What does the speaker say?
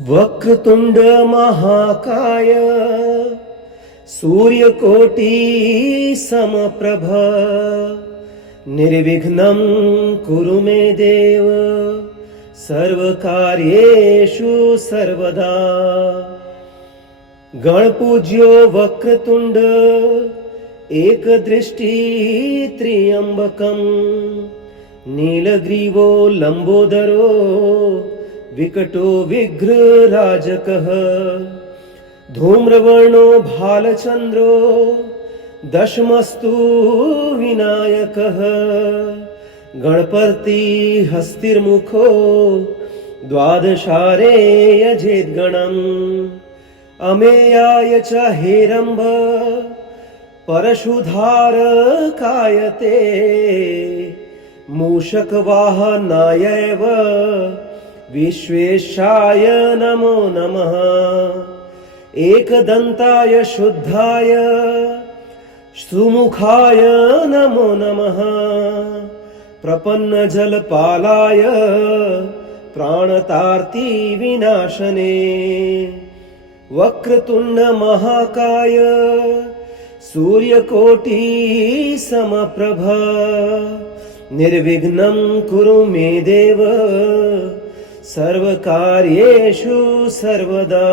वक्रतुंड महाकाय सूर्यकोटि समप्रभ निर्विघ्नं कुरु मे देव सर्वकार्येषु सर्वदा। गणपूज्यो वक्रतुंड एकदृष्टि त्र्यंबकं नीलग्रीवो लंबोदरो विकटो विघ्नराजकः धूम्रवर्णो भालचंद्रो दशमस्तु विनायकः गणपति हस्तिर्मुखो द्वादशारे यजेद्गणम् अमेयाय च हेरम्ब परशुधारकायते मूषकवाहनायैव विश्वेशाय नमो नमः। एकदन्ताय शुद्धाय सुमुखाय नमो नमः। प्रपन्नजलपालाय प्राणतार्ति विनाशने वक्रतुंड महाकाय सूर्यकोटि समप्रभ निर्विघ्नं कुरु मे देव सर्वकार्येषु सर्वदा।